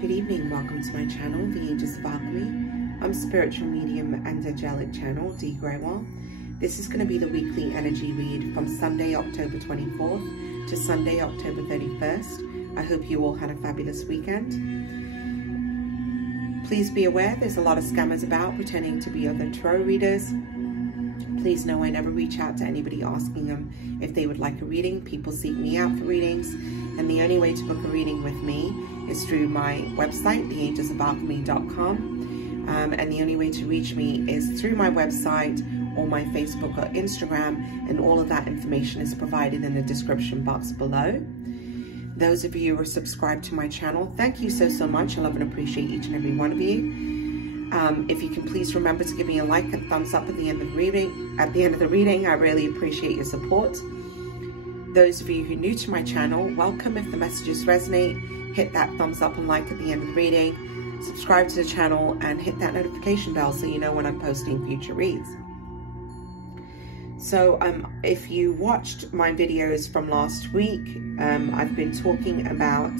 Good evening, welcome to my channel, the Angels of Alchemy. I'm spiritual medium and angelic channel, Dee Grewal. This is going to be the weekly energy read from Sunday, October 24th to Sunday, October 31st. I hope you all had a fabulous weekend. Please be aware there's a lot of scammers about pretending to be other tarot readers. Please know I never reach out to anybody asking them if they would like a reading. People seek me out for readings, and the only way to book a reading with me is through my website, theangelsofalchemy.com, and the only way to reach me is through my website or my Facebook or Instagram, and all of that information is provided in the description box below. Those of you who are subscribed to my channel, thank you so much. I love and appreciate each and every one of you. If you can please remember to give me a like and thumbs up at the end of the reading. I really appreciate your support. Those of you who are new to my channel, welcome. If the messages resonate, hit that thumbs up and like at the end of the reading. Subscribe to the channel and hit that notification bell so you know when I'm posting future reads. So if you watched my videos from last week, I've been talking about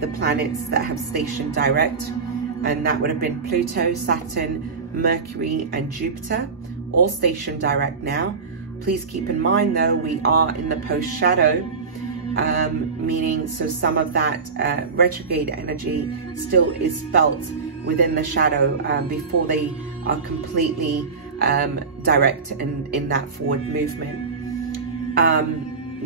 the planets that have stationed direct, and that would have been Pluto, Saturn, Mercury and Jupiter, all stationed direct now. Please keep in mind though, we are in the post-shadow, meaning so some of that retrograde energy still is felt within the shadow before they are completely direct and in that forward movement.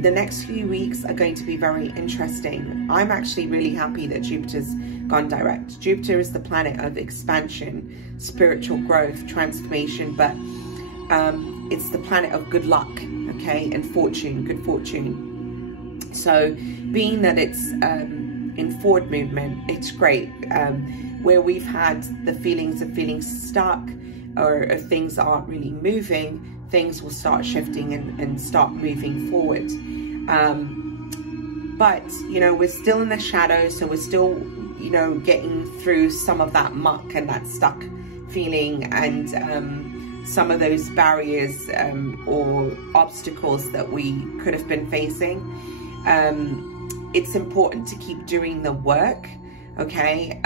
The next few weeks are going to be very interesting. I'm actually really happy that Jupiter's gone direct. Jupiter is the planet of expansion, spiritual growth, transformation, but it's the planet of good luck, okay, and fortune, good fortune. So being that it's in forward movement, it's great. Where we've had the feelings of feeling stuck, or if things aren't really moving, things will start shifting and start moving forward. But, you know, we're still in the shadow, so we're still, you know, getting through some of that muck and that stuck feeling, and some of those barriers or obstacles that we could have been facing. It's important to keep doing the work, okay,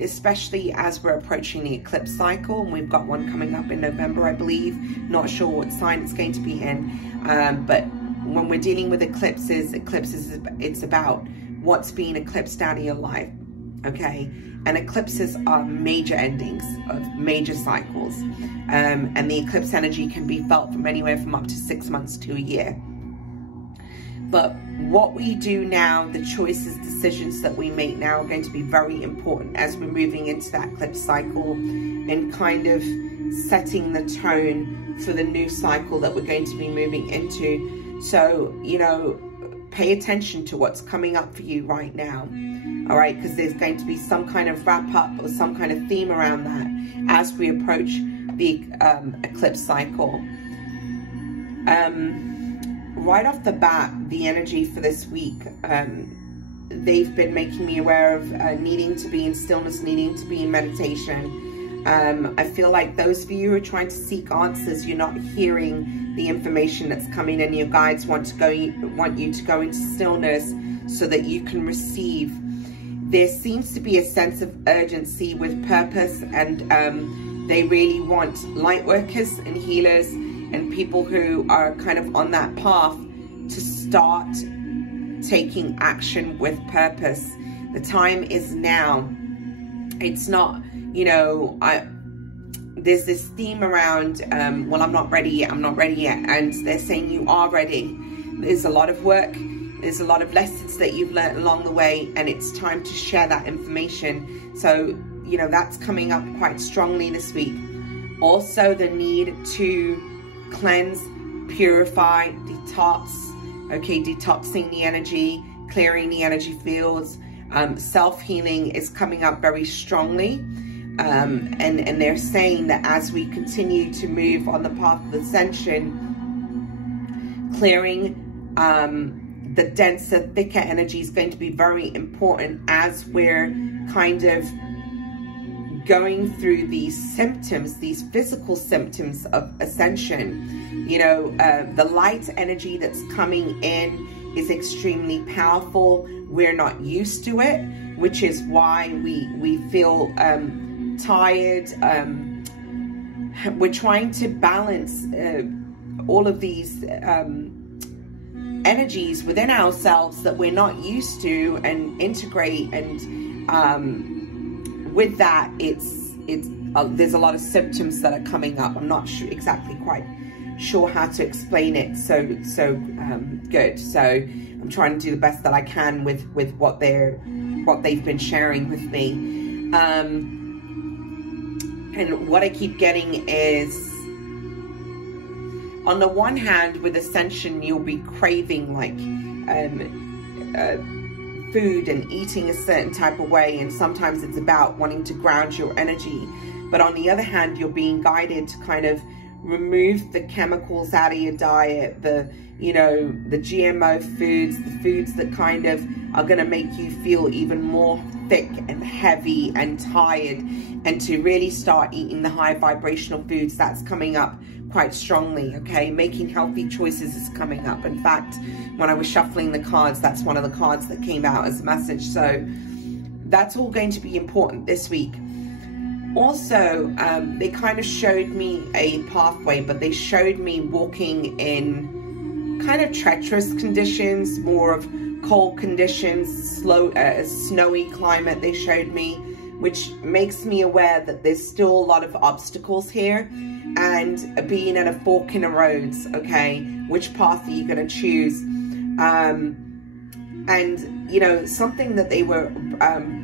especially as we're approaching the eclipse cycle, and we've got one coming up in November, I believe. Not sure what sign it's going to be in, but when we're dealing with eclipses, it's about what's being eclipsed out of your life, okay? And eclipses are major endings of major cycles, and the eclipse energy can be felt from anywhere from up to 6 months to a year. But what we do now, the choices, decisions that we make now are going to be very important as we're moving into that eclipse cycle and kind of setting the tone for the new cycle that we're going to be moving into. So, you know, pay attention to what's coming up for you right now, all right? Because there's going to be some kind of wrap up or some kind of theme around that as we approach the eclipse cycle. Right off the bat, the energy for this week, they've been making me aware of needing to be in stillness, needing to be in meditation. I feel like those of you who are trying to seek answers, you're not hearing the information that's coming in. Your guides want you to go into stillness so that you can receive. There seems to be a sense of urgency with purpose, and they really want light workers and healers and people who are kind of on that path to start taking action with purpose. The time is now. It's not, you know, there's this theme around, well, I'm not ready yet, and they're saying you are ready. There's a lot of work, there's a lot of lessons that you've learned along the way, and it's time to share that information. So, you know, that's coming up quite strongly this week. Also, the need to cleanse, purify, detox, okay, detoxing the energy, clearing the energy fields. Self-healing is coming up very strongly, and they're saying that as we continue to move on the path of ascension, clearing the denser, thicker energy is going to be very important as we're kind of going through these symptoms, these physical symptoms of ascension. You know, the light energy that's coming in is extremely powerful. We're not used to it. which is why we feel tired. We're trying to balance all of these energies within ourselves that we're not used to and integrate, and with that there's a lot of symptoms that are coming up. I'm not sure exactly quite sure how to explain it so good, so I'm trying to do the best that I can with what they've been sharing with me. And what I keep getting is, on the one hand, with ascension, you'll be craving like food and eating a certain type of way, and sometimes it's about wanting to ground your energy. But on the other hand, you're being guided to kind of remove the chemicals out of your diet, the GMO foods, the foods that kind of are going to make you feel even more thick and heavy and tired, and to really start eating the high vibrational foods. That's coming up quite strongly, okay? Making healthy choices is coming up. In fact, when I was shuffling the cards, that's one of the cards that came out as a message. So that's all going to be important this week. Also, they kind of showed me a pathway, but they showed me walking in kind of treacherous conditions, more of cold conditions, snowy climate they showed me, which makes me aware that there's still a lot of obstacles here, and being at a fork in the roads, okay? Which path are you going to choose? And, you know, something that they were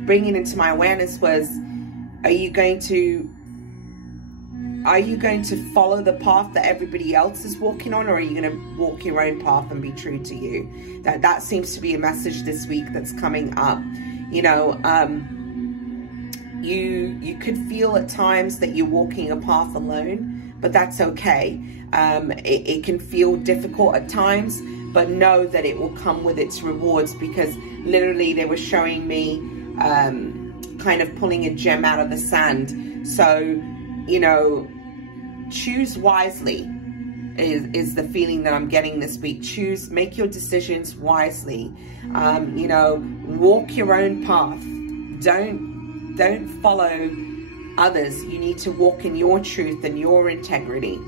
bringing into my awareness was, are you going to follow the path that everybody else is walking on, or are you going to walk your own path and be true to you? That seems to be a message this week that's coming up. You know, you could feel at times that you're walking a path alone, but that's okay. It can feel difficult at times, but know that it will come with its rewards, because literally they were showing me kind of pulling a gem out of the sand. So, you know, choose wisely is the feeling that I'm getting this week. Make your decisions wisely. You know, walk your own path. Don't follow others. You need to walk in your truth and your integrity.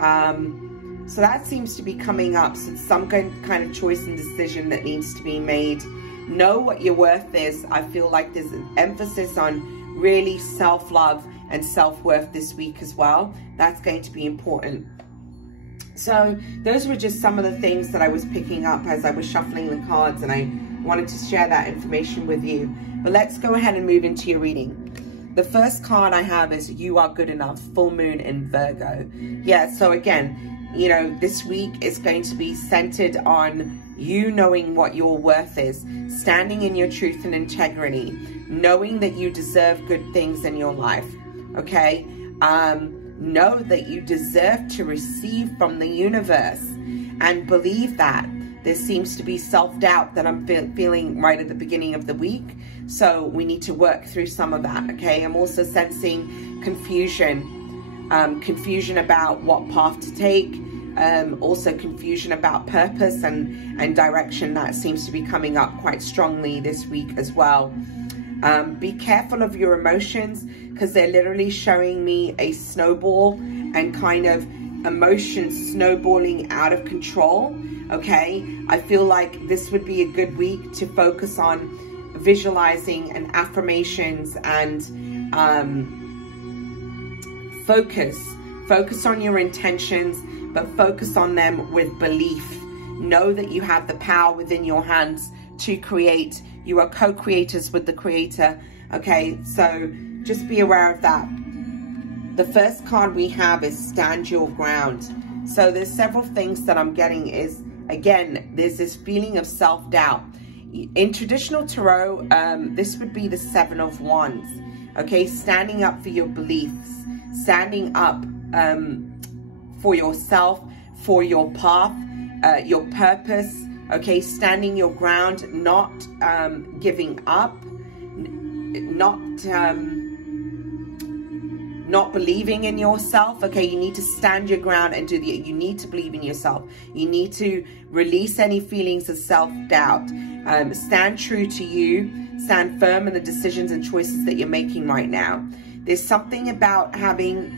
So that seems to be coming up. So some kind of choice and decision that needs to be made. Know what your worth is. I feel like there's an emphasis on really self-love and self-worth this week as well. That's going to be important. So those were just some of the things that I was picking up as I was shuffling the cards, and I wanted to share that information with you. But let's go ahead and move into your reading. The first card I have is You Are Good Enough, full moon in Virgo. Yeah, so again, you know, this week is going to be centered on you knowing what your worth is, standing in your truth and integrity, knowing that you deserve good things in your life, okay? Know that you deserve to receive from the universe, and believe that. There seems to be self-doubt that I'm feeling right at the beginning of the week, so we need to work through some of that, okay? I'm also sensing confusion, confusion about what path to take, also confusion about purpose and direction. That seems to be coming up quite strongly this week as well. Be careful of your emotions, because they're literally showing me a snowball and kind of emotions snowballing out of control, okay? I feel like this would be a good week to focus on visualizing and affirmations, and focus on your intentions, but focus on them with belief. Know that you have the power within your hands to create. You are co-creators with the Creator, okay? So just be aware of that. The first card we have is Stand Your Ground. So there's several things that I'm getting is, again, there's this feeling of self-doubt. In traditional tarot, this would be the Seven of Wands, okay? Standing up for your beliefs, standing up for yourself, for your path, your purpose, okay? Standing your ground, not giving up, not believing in yourself, okay? You need to stand your ground and you need to believe in yourself. You need to release any feelings of self-doubt. Stand true to you. stand firm in the decisions and choices that you're making right now. There's something about having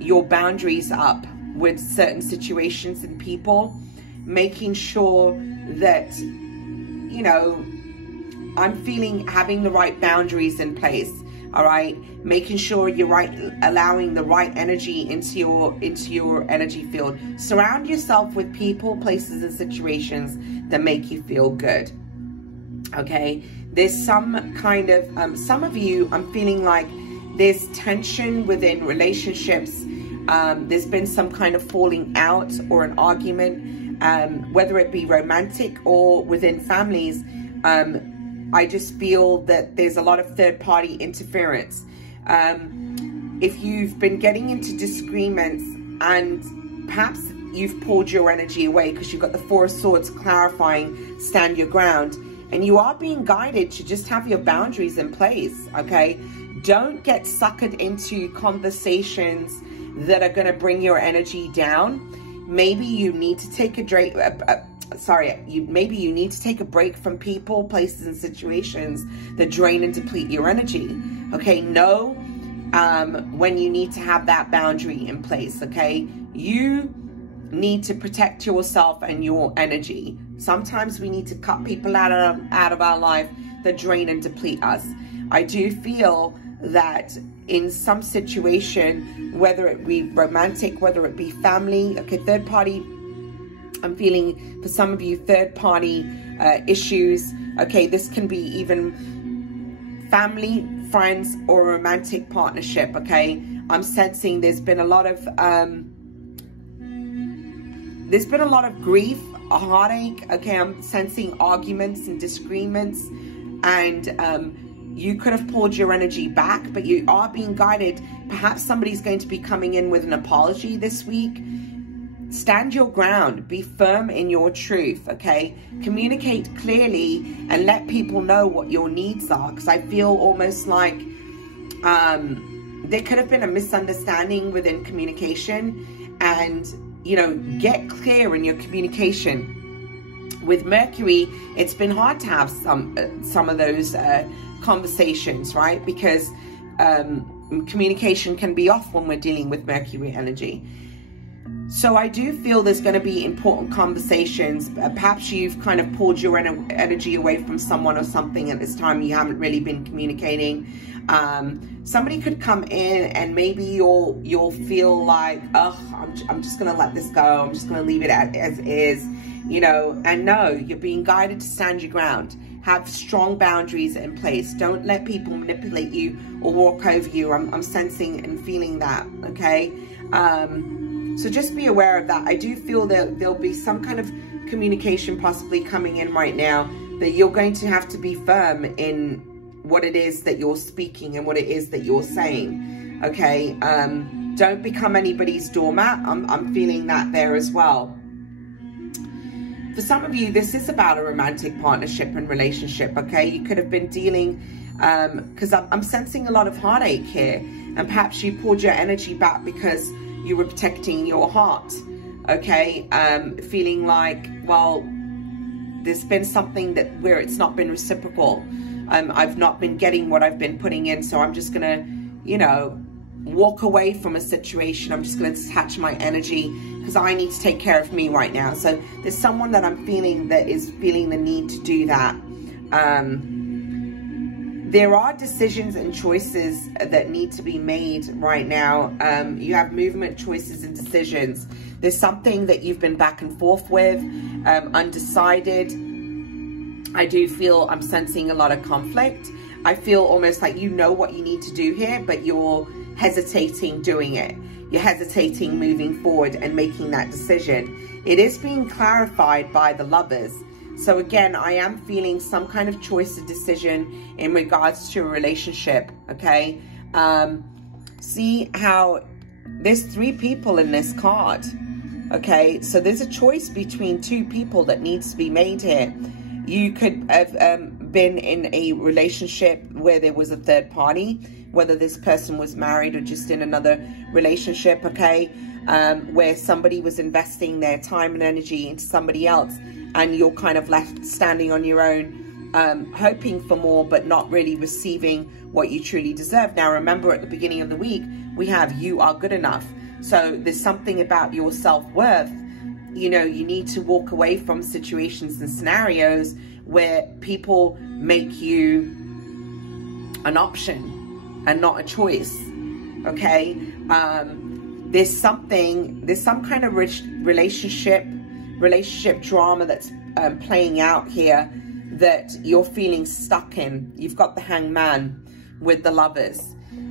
your boundaries up with certain situations and people, making sure that, you know, I'm feeling having the right boundaries in place. All right, making sure you're allowing the right energy into your energy field. Surround yourself with people, places, and situations that make you feel good. Okay, there's some kind of some of you, I'm feeling like there's tension within relationships. There's been some kind of falling out or an argument, whether it be romantic or within families. I just feel that there's a lot of third-party interference. If you've been getting into disagreements and perhaps you've pulled your energy away because you've got the Four of Swords clarifying, stand your ground, and you are being guided to just have your boundaries in place, okay? Don't get suckered into conversations that are going to bring your energy down. Maybe you need to take a break. Maybe you need to take a break from people, places, and situations that drain and deplete your energy. Okay, know when you need to have that boundary in place. Okay, you need to protect yourself and your energy. Sometimes we need to cut people out of our life that drain and deplete us. I do feel that in some situation, whether it be romantic, whether it be family, okay, third party, I'm feeling for some of you third party issues. Okay, this can be even family, friends, or a romantic partnership. Okay, I'm sensing there's been a lot of grief, a heartache. Okay, I'm sensing arguments and disagreements, and you could have pulled your energy back, but you are being guided. Perhaps somebody's going to be coming in with an apology this week. Stand your ground, be firm in your truth, okay? Communicate clearly and let people know what your needs are, because I feel almost like there could have been a misunderstanding within communication, and, you know, get clear in your communication. With Mercury, it's been hard to have some of those conversations, right? Because communication can be off when we're dealing with Mercury energy. So I do feel there's going to be important conversations. Perhaps you've kind of pulled your energy away from someone or something at this time. You haven't really been communicating. Somebody could come in and maybe you'll feel like, oh, I'm just going to let this go. I'm just going to leave it as is, you know. And no, you're being guided to stand your ground. Have strong boundaries in place. Don't let people manipulate you or walk over you. I'm sensing and feeling that, okay? So just be aware of that. I do feel that there'll be some kind of communication possibly coming in right now, that you're going to have to be firm in what it is that you're speaking and what it is that you're saying, okay? Don't become anybody's doormat. I'm feeling that there as well. For some of you, this is about a romantic partnership and relationship, okay? You could have been dealing, because I'm sensing a lot of heartache here, and perhaps you pulled your energy back because you were protecting your heart, okay? Feeling like, well, there's been something where it's not been reciprocal. I've not been getting what I've been putting in, so I'm just gonna, you know, walk away from a situation. I'm just gonna detach my energy because I need to take care of me right now. So there's someone that I'm feeling that is feeling the need to do that. There are decisions and choices that need to be made right now. You have movement, choices, and decisions. There's something that you've been back and forth with, undecided. I do feel I'm sensing a lot of conflict. I feel almost like you know what you need to do here, but you're hesitating doing it. You're hesitating moving forward and making that decision. It is being clarified by the Lovers. So again, I am feeling some kind of choice or decision in regards to a relationship, okay? See how there's 3 people in this card, okay? So there's a choice between 2 people that needs to be made here. You could have been in a relationship where there was a third party, whether this person was married or just in another relationship, okay? Where somebody was investing their time and energy into somebody else, and you're kind of left standing on your own, hoping for more, but not really receiving what you truly deserve. Now, remember at the beginning of the week, we have you are good enough. So there's something about your self-worth. You know, you need to walk away from situations and scenarios where people make you an option and not a choice. Okay. There's some kind of relationship drama that's playing out here that you're feeling stuck in. You've got the Hangman with the Lovers.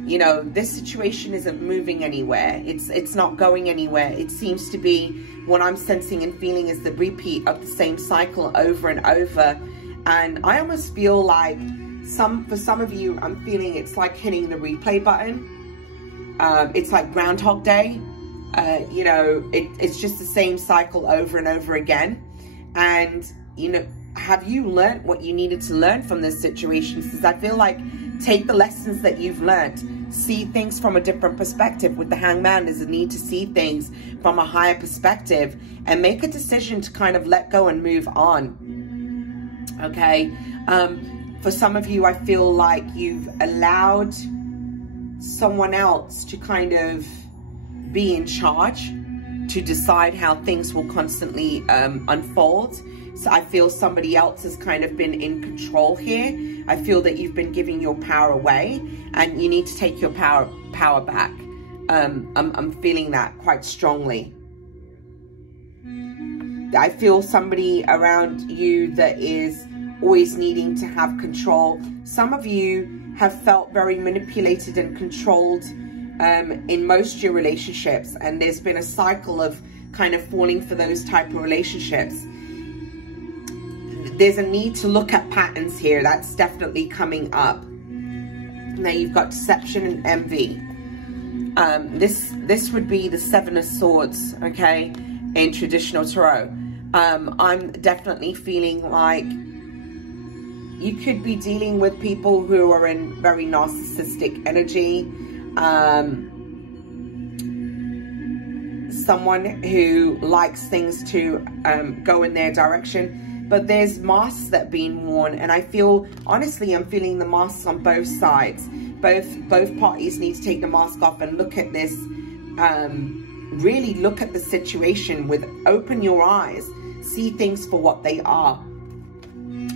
You know, this situation isn't moving anywhere. It's not going anywhere. It seems to be, what I'm sensing and feeling is the repeat of the same cycle over and over. And I almost feel like for some of you, I'm feeling it's like hitting the replay button. It's like Groundhog Day. You know, it's just the same cycle over and over again. And, you know, have you learned what you needed to learn from this situation? Because I feel like, take the lessons that you've learned, see things from a different perspective. With the Hangman, there's a need to see things from a higher perspective and make a decision to kind of let go and move on. Okay. For some of you, I feel like you've allowed someone else to kind of be in charge, to decide how things will constantly unfold. So I feel somebody else has kind of been in control here. I feel that you've been giving your power away and you need to take your power back. I'm feeling that quite strongly. I feel somebody around you that is always needing to have control. Some of you have felt very manipulated and controlled in most of your relationships, and there's been a cycle of kind of falling for those type of relationships. There's a need to look at patterns here. That's definitely coming up. Now you've got deception and envy. This would be the Seven of Swords, okay, in traditional tarot. I'm definitely feeling like you could be dealing with people who are in very narcissistic energy. Someone who likes things to go in their direction. But there's masks that are being worn, and I feel, honestly, I'm feeling the masks on both sides. Both parties need to take the mask off and look at this, really look at the situation with open your eyes, see things for what they are.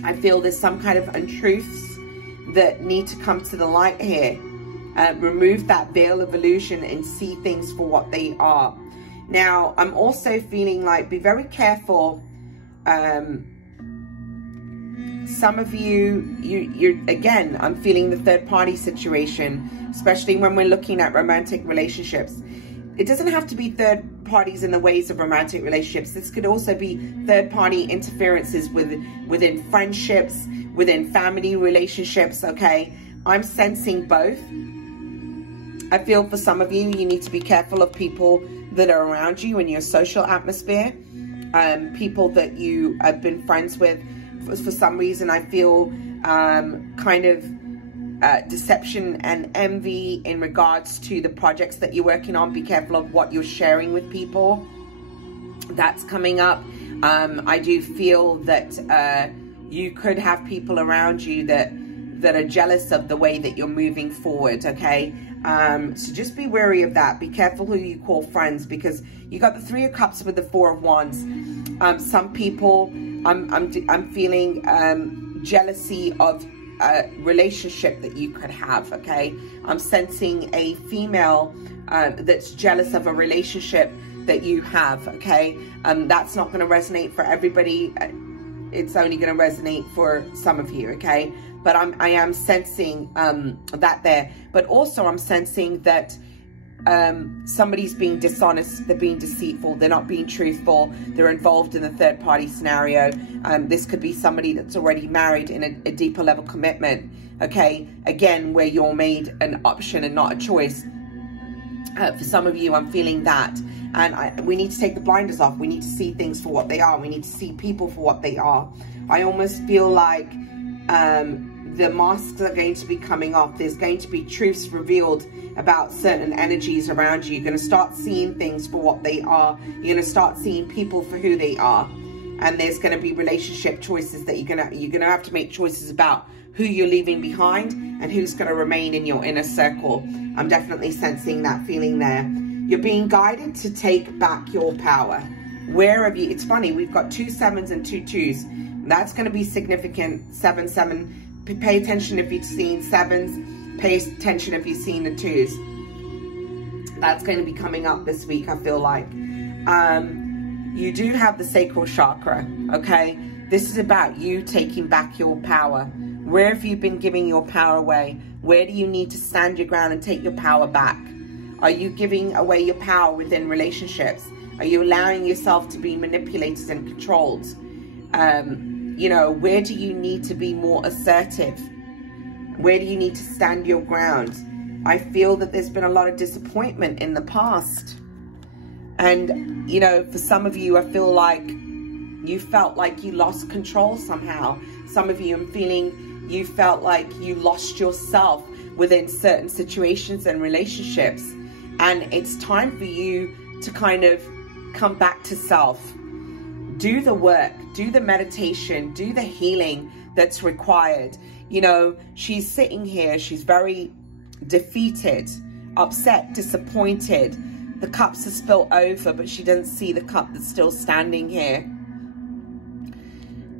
I feel there's some kind of untruths that need to come to the light here. Remove that veil of illusion and see things for what they are. Now, I'm also feeling like, be very careful. Some of you're again, I'm feeling the third party situation, especially when we're looking at romantic relationships. It doesn't have to be third parties in the ways of romantic relationships. This could also be third party interferences within friendships, within family relationships, okay? I'm sensing both. I feel for some of you, you need to be careful of people that are around you in your social atmosphere, people that you have been friends with. For some reason, I feel kind of deception and envy in regards to the projects that you're working on. Be careful of what you're sharing with people. That's coming up. I do feel that you could have people around you that are jealous of the way that you're moving forward, okay? So just be wary of that. Be careful who you call friends, because you got the Three of Cups with the Four of Wands. Some people, I'm feeling jealousy of a relationship that you could have, okay? I'm sensing a female that's jealous of a relationship that you have, okay? That's not going to resonate for everybody. It's only going to resonate for some of you, okay? But I am sensing that there. But also I'm sensing that somebody's being dishonest, they're being deceitful, they're not being truthful, they're involved in a third party scenario. This could be somebody that's already married in a deeper level commitment, okay? Again, where you're made an option and not a choice. For some of you, I'm feeling that. And we need to take the blinders off. We need to see things for what they are. We need to see people for what they are. I almost feel like the masks are going to be coming off. There's going to be truths revealed about certain energies around you. You're going to start seeing things for what they are. You're going to start seeing people for who they are. And there's going to be relationship choices that you're gonna have to make choices about who you're leaving behind and who's going to remain in your inner circle. I'm definitely sensing that feeling there. You're being guided to take back your power. Where have you? It's funny, we've got 2 7s and 2 2s. That's going to be significant. 7 7. Pay attention if you've seen 7s. Pay attention if you've seen the 2s. That's going to be coming up this week, I feel like. You do have the sacral chakra, okay? This is about you taking back your power. Where have you been giving your power away? Where do you need to stand your ground and take your power back? Are you giving away your power within relationships? Are you allowing yourself to be manipulated and controlled? You know, where do you need to be more assertive? Where do you need to stand your ground? I feel that there's been a lot of disappointment in the past. And, you know, for some of you, I feel like you felt like you lost control somehow. Some of you, I'm feeling you felt like you lost yourself within certain situations and relationships. And it's time for you to kind of come back to self. Do the work, do the meditation, do the healing that's required. You know, she's sitting here, she's very defeated, upset, disappointed. The cups are spilled over, but she doesn't see the cup that's still standing here.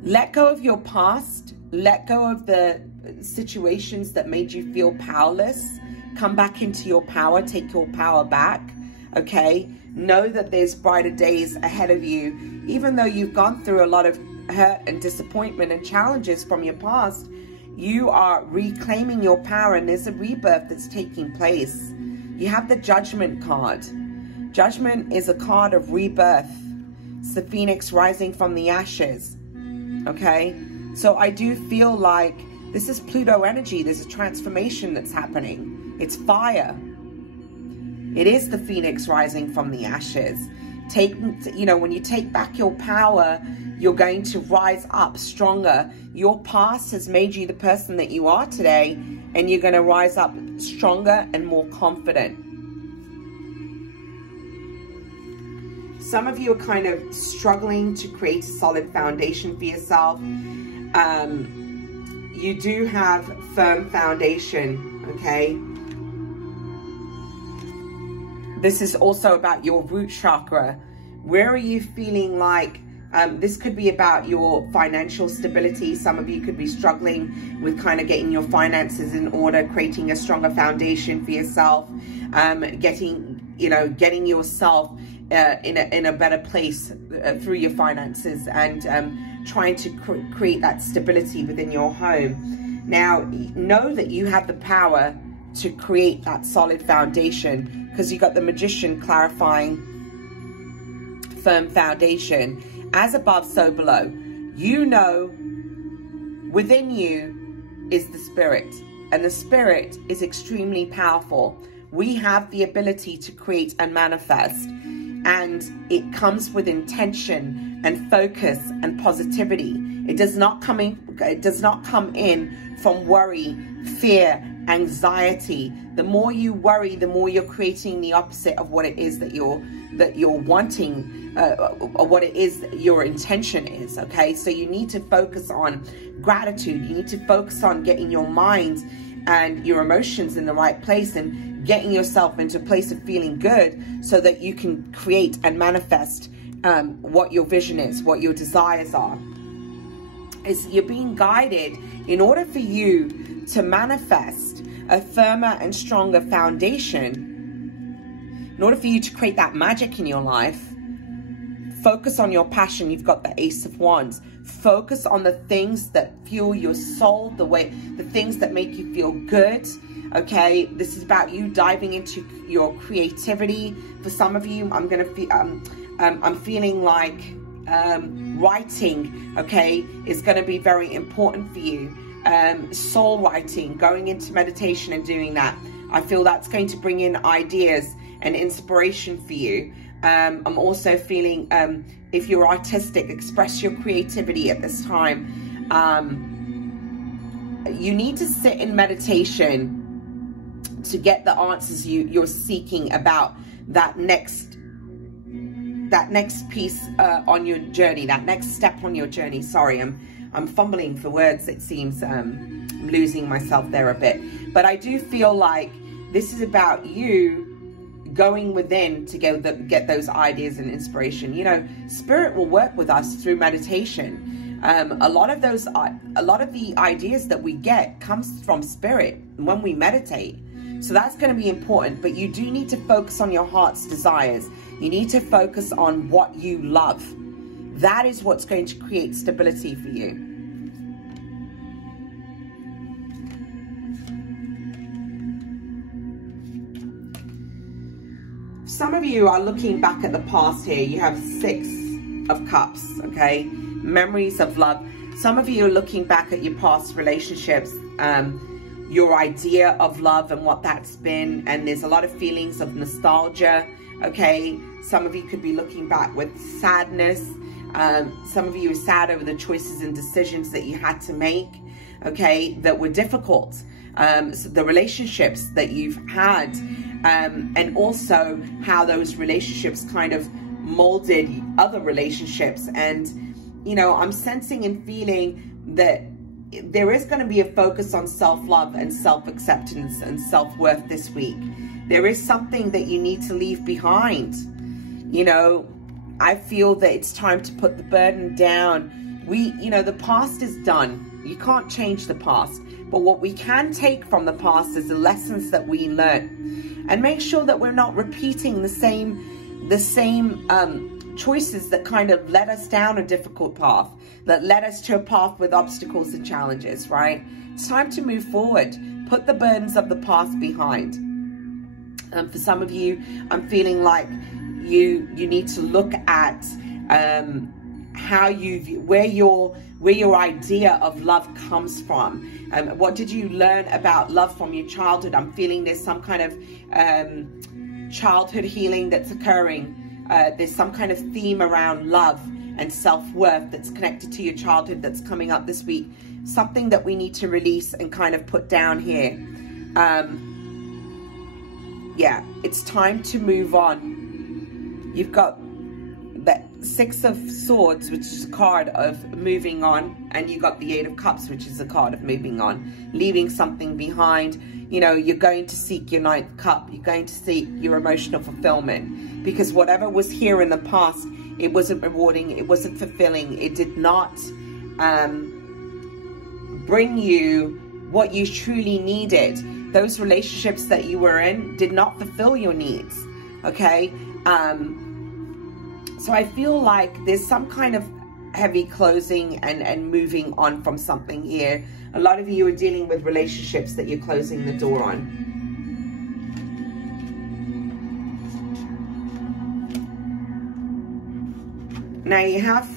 Let go of your past. Let go of the situations that made you feel powerless. Come back into your power. Take your power back. Okay? Know that there's brighter days ahead of you. Even though you've gone through a lot of hurt and disappointment and challenges from your past, you are reclaiming your power, and there's a rebirth that's taking place. You have the Judgment card. Judgment is a card of rebirth. It's the phoenix rising from the ashes. Okay? So I do feel like this is Pluto energy. There's a transformation that's happening. It's fire. It is the phoenix rising from the ashes. You know, when you take back your power, you're going to rise up stronger. Your past has made you the person that you are today, and you're going to rise up stronger and more confident. Some of you are kind of struggling to create a solid foundation for yourself. You do have firm foundation, okay? This is also about your root chakra. Where are you feeling like, this could be about your financial stability. Some of you could be struggling with kind of getting your finances in order, creating a stronger foundation for yourself, getting yourself in a better place through your finances, and trying to create that stability within your home. Now, know that you have the power to create that solid foundation, because you got the Magician clarifying firm foundation. As above, so below. You know within you is the spirit, and the spirit is extremely powerful. We have the ability to create and manifest, and it comes with intention and focus and positivity. It does not come in from worry, fear, anxiety. The more you worry, the more you're creating the opposite of what it is that you're wanting, or what it is that your intention is. Okay, so you need to focus on gratitude. You need to focus on getting your mind and your emotions in the right place, and getting yourself into a place of feeling good, so that you can create and manifest what your vision is, what your desires are. You're being guided in order for you to manifest a firmer and stronger foundation. In order for you to create that magic in your life, focus on your passion. You've got the Ace of Wands. Focus on the things that fuel your soul, the things that make you feel good. Okay, this is about you diving into your creativity. For some of you, I'm feeling like writing, okay, is going to be very important for you. Soul writing, going into meditation and doing that. I feel that's going to bring in ideas and inspiration for you. I'm also feeling, if you're artistic, express your creativity at this time. You need to sit in meditation to get the answers you're seeking about that next that next piece on your journey, that next step on your journey. Sorry, I'm fumbling for words, it seems. I'm losing myself there a bit. But I do feel like this is about you going within to get those ideas and inspiration. You know, spirit will work with us through meditation. A lot of the ideas that we get comes from spirit when we meditate. So that's going to be important, but you do need to focus on your heart's desires. You need to focus on what you love. That is what's going to create stability for you. Some of you are looking back at the past here. You have 6 of Cups, okay? Memories of love. Some of you are looking back at your past relationships, your idea of love and what that's been, and there's a lot of feelings of nostalgia, okay? Some of you could be looking back with sadness. Some of you are sad over the choices and decisions that you had to make, okay, that were difficult. So the relationships that you've had, and also how those relationships kind of molded other relationships. And, you know, I'm sensing and feeling that there is going to be a focus on self-love and self-acceptance and self-worth this week. There is something that you need to leave behind. You know, I feel that it's time to put the burden down. You know, the past is done. You can't change the past. But what we can take from the past is the lessons that we learn. And make sure that we're not repeating the same choices that kind of led us down a difficult path, that led us to a path with obstacles and challenges, right? It's time to move forward. Put the burdens of the past behind. For some of you, I'm feeling like you need to look at how where your idea of love comes from. What did you learn about love from your childhood? I'm feeling there's some kind of childhood healing that's occurring. There's some kind of theme around love and self-worth that's connected to your childhood that's coming up this week. Something that we need to release and kind of put down here. Yeah, it's time to move on. You've got the 6 of Swords, which is a card of moving on, and you got the 8 of Cups, which is a card of moving on, leaving something behind. You know, you're going to seek your 9th cup. You're going to seek your emotional fulfillment, because whatever was here in the past, it wasn't rewarding, it wasn't fulfilling, it did not bring you what you truly needed. Those relationships that you were in did not fulfill your needs, okay? So I feel like there's some kind of heavy closing and moving on from something here. A lot of you are dealing with relationships that you're closing the door on. Now you have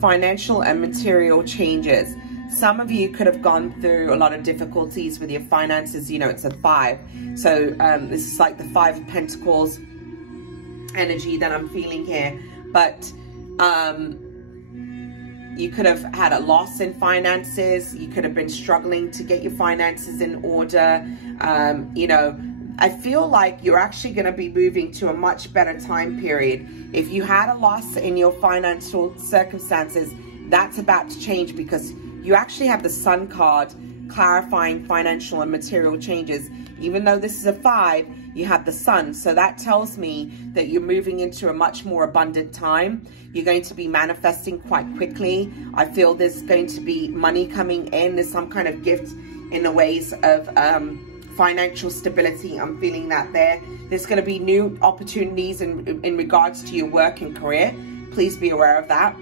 financial and material changes. Some of you could have gone through a lot of difficulties with your finances. You know, it's a 5. So this is like the 5 of Pentacles energy that I'm feeling here. But you could have had a loss in finances. You could have been struggling to get your finances in order. You know, I feel like you're actually going to be moving to a much better time period. If you had a loss in your financial circumstances, that's about to change, because you actually have the Sun card clarifying financial and material changes. Even though this is a 5, you have the Sun. So that tells me that you're moving into a much more abundant time. You're going to be manifesting quite quickly. I feel there's going to be money coming in. There's some kind of gift in the ways of financial stability. I'm feeling that there. There's going to be new opportunities in regards to your work and career. Please be aware of that.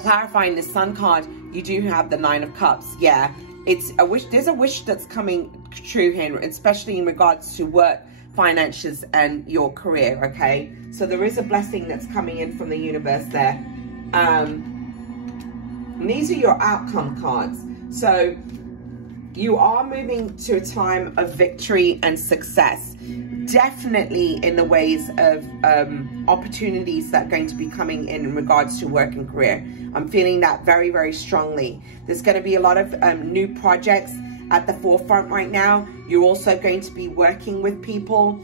Clarifying the Sun card, you do have the 9 of Cups. Yeah, it's a wish. There's a wish that's coming true here, especially in regards to work, finances, and your career, okay? So there is a blessing that's coming in from the universe there. And these are your outcome cards. So you are moving to a time of victory and success. Definitely in the ways of opportunities that are going to be coming in regards to work and career. I'm feeling that very, very strongly. There's going to be a lot of new projects at the forefront right now. You're also going to be working with people.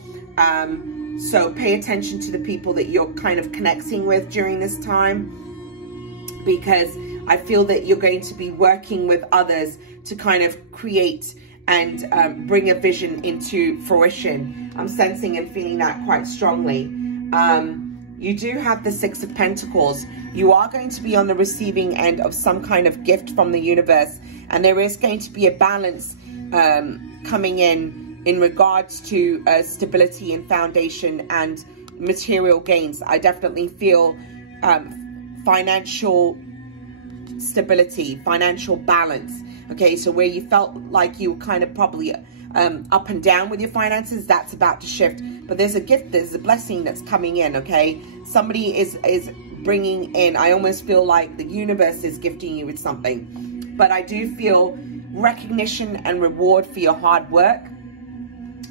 So pay attention to the people that you're kind of connecting with during this time, because I feel that you're going to be working with others to kind of create and bring a vision into fruition. I'm sensing and feeling that quite strongly. You do have the Six of Pentacles. You are going to be on the receiving end of some kind of gift from the universe, and there is going to be a balance coming in regards to stability and foundation and material gains. I definitely feel financial stability, financial balance. Okay, so where you felt like you were kind of probably up and down with your finances, that's about to shift. But there's a gift, there's a blessing that's coming in. Okay, somebody is bringing in, I almost feel like the universe is gifting you with something. But I do feel recognition and reward for your hard work.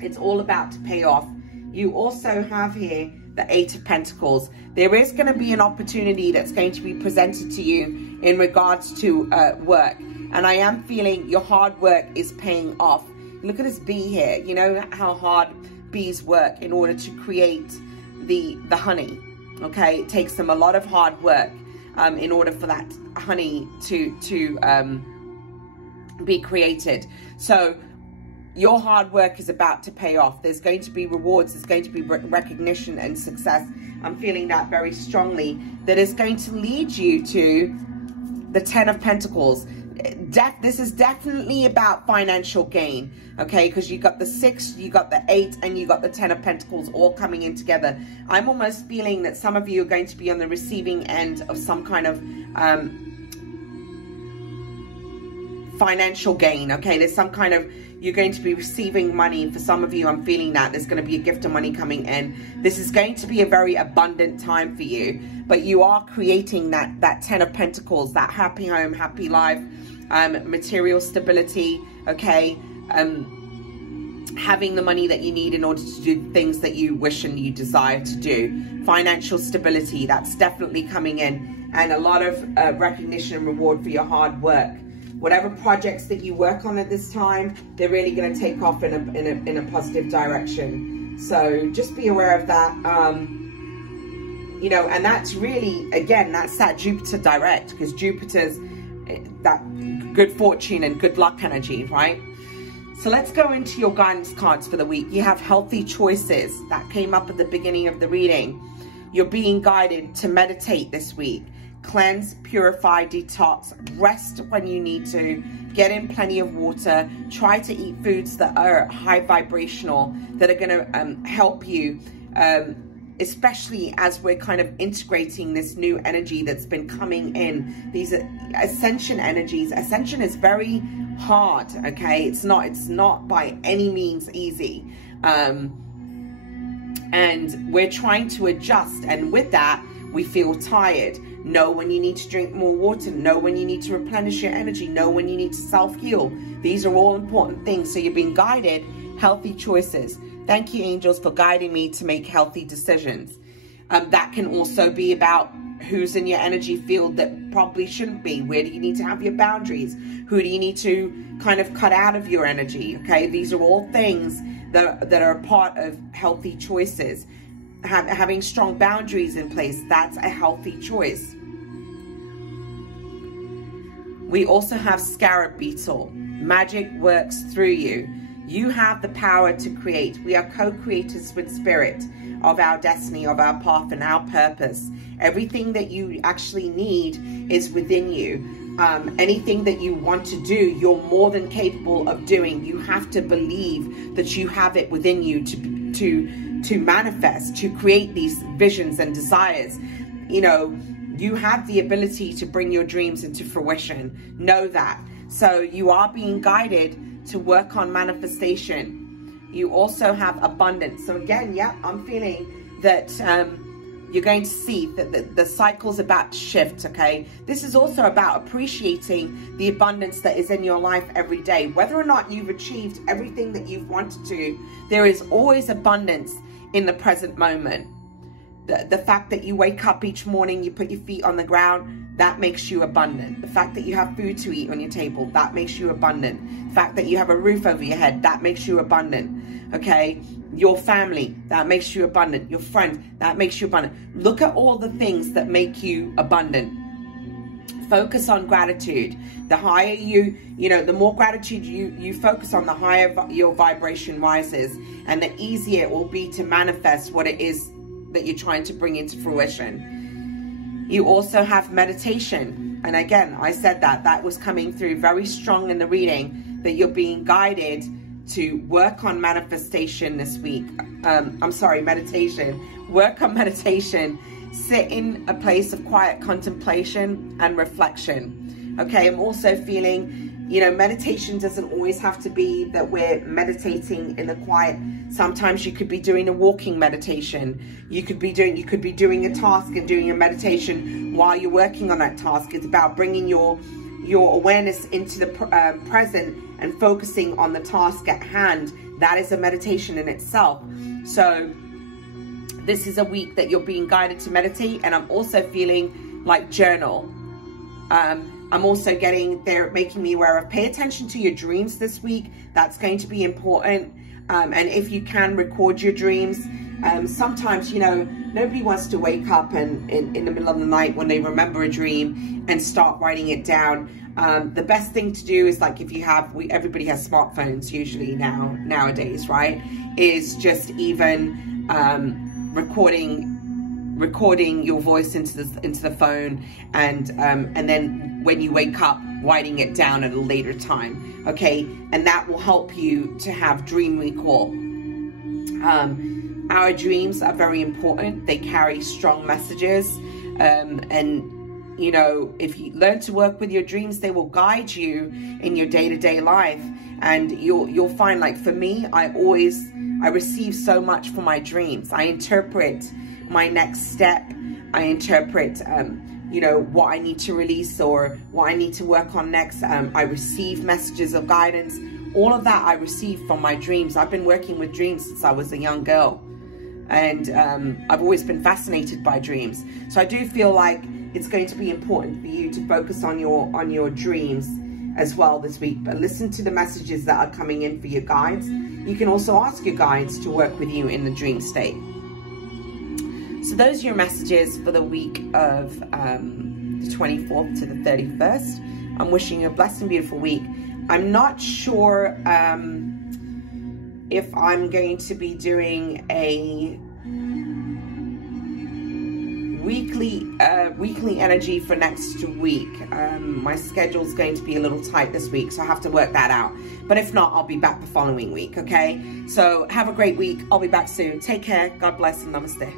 It's all about to pay off. You also have here the Eight of Pentacles. There is going to be an opportunity that's going to be presented to you in regards to work. And I am feeling your hard work is paying off. Look at this bee here. You know how hard bees work in order to create the honey. Okay, it takes them a lot of hard work in order for that honey to be created. So your hard work is about to pay off. There's going to be rewards. There's going to be recognition and success. I'm feeling that very strongly. That is going to lead you to the Ten of Pentacles. This is definitely about financial gain, okay? Because you got the 6, you got the 8, and you got the 10 of Pentacles all coming in together. I'm almost feeling that some of you are going to be on the receiving end of some kind of financial gain, okay? There's some kind of, you're going to be receiving money. For some of you, I'm feeling that there's going to be a gift of money coming in. This is going to be a very abundant time for you, but you are creating that 10 of Pentacles, that happy home, happy life, material stability, okay? Having the money that you need in order to do things that you wish and you desire to do. Financial stability, that's definitely coming in, and a lot of recognition and reward for your hard work. Whatever projects that you work on at this time, they're really going to take off in a positive direction. So just be aware of that. You know, and that's really, again, that's that Jupiter direct, because Jupiter's that good fortune and good luck energy, right? So let's go into your guidance cards for the week. You have healthy choices. That came up at the beginning of the reading. You're being guided to meditate this week. Cleanse, purify, detox, rest when you need to, get in plenty of water, try to eat foods that are high vibrational, that are going to help you, especially as we're kind of integrating this new energy that's been coming in, these ascension energies. Ascension is very hard, okay? It's not by any means easy. And we're trying to adjust, and with that, we feel tired. Know when you need to drink more water. Know when you need to replenish your energy. Know when you need to self-heal. These are all important things. So you're being guided, healthy choices. Thank you, angels, for guiding me to make healthy decisions. That can also be about who's in your energy field that probably shouldn't be. Where do you need to have your boundaries? Who do you need to kind of cut out of your energy? Okay, these are all things that are a part of healthy choices. Having strong boundaries in place, that's a healthy choice. We also have Scarab Beetle. Magic works through you. You have the power to create. We are co-creators with spirit of our destiny, of our path and our purpose. Everything that you actually need is within you. Anything that you want to do, you're more than capable of doing. You have to believe that you have it within you to manifest, to create these visions and desires. You know, you have the ability to bring your dreams into fruition. Know that. So you are being guided to work on manifestation. You also have abundance. So again, yeah, I'm feeling that you're going to see that the cycle's about to shift, okay? This is also about appreciating the abundance that is in your life every day. Whether or not you've achieved everything that you've wanted to, there is always abundance in the present moment. The fact that you wake up each morning, you put your feet on the ground, that makes you abundant. The fact that you have food to eat on your table, that makes you abundant. The fact that you have a roof over your head, that makes you abundant, okay? Your family, that makes you abundant. Your friends, that makes you abundant. Look at all the things that make you abundant. Focus on gratitude. The higher you know, the more gratitude you focus on, the higher your vibration rises, and the easier it will be to manifest what it is that you're trying to bring into fruition. You also have meditation. And again, I said that was coming through very strong in the reading, that you're being guided to work on manifestation this week. I'm sorry, meditation. Work on meditation. Sit in a place of quiet contemplation and reflection. Okay, I'm also feeling, you know, meditation doesn't always have to be that we're meditating in the quiet. Sometimes you could be doing a walking meditation. You could be doing a task and doing a meditation while you're working on that task. It's about bringing your awareness into the present and focusing on the task at hand. That is a meditation in itself. So this is a week that you're being guided to meditate. And I'm also feeling like journal. I'm also getting, they're making me aware of, pay attention to your dreams this week. That's going to be important. And if you can, record your dreams. Sometimes, you know, nobody wants to wake up and in the middle of the night when they remember a dream and start writing it down. The best thing to do is, like, if you have, everybody has smartphones usually nowadays, right? Is just even recording your voice into the phone, and then when you wake up, writing it down at a later time. Okay, and that will help you to have dream recall. Our dreams are very important. They carry strong messages, and you know, if you learn to work with your dreams, they will guide you in your day-to-day life. And you'll find, like, for me, I receive so much from my dreams. I interpret my next step. I interpret you know, what I need to release or what I need to work on next. I receive messages of guidance. All of that I receive from my dreams. I've been working with dreams since I was a young girl, and I've always been fascinated by dreams. So I do feel like it's going to be important for you to focus on your dreams as well this week. But listen to the messages that are coming in for your guides. You can also ask your guides to work with you in the dream state. So those are your messages for the week of the 24th to the 31st. I'm wishing you a blessed and beautiful week. I'm not sure if I'm going to be doing a weekly energy for next week. My schedule's going to be a little tight this week, so I have to work that out. But if not, I'll be back the following week, okay? So have a great week. I'll be back soon. Take care. God bless and namaste.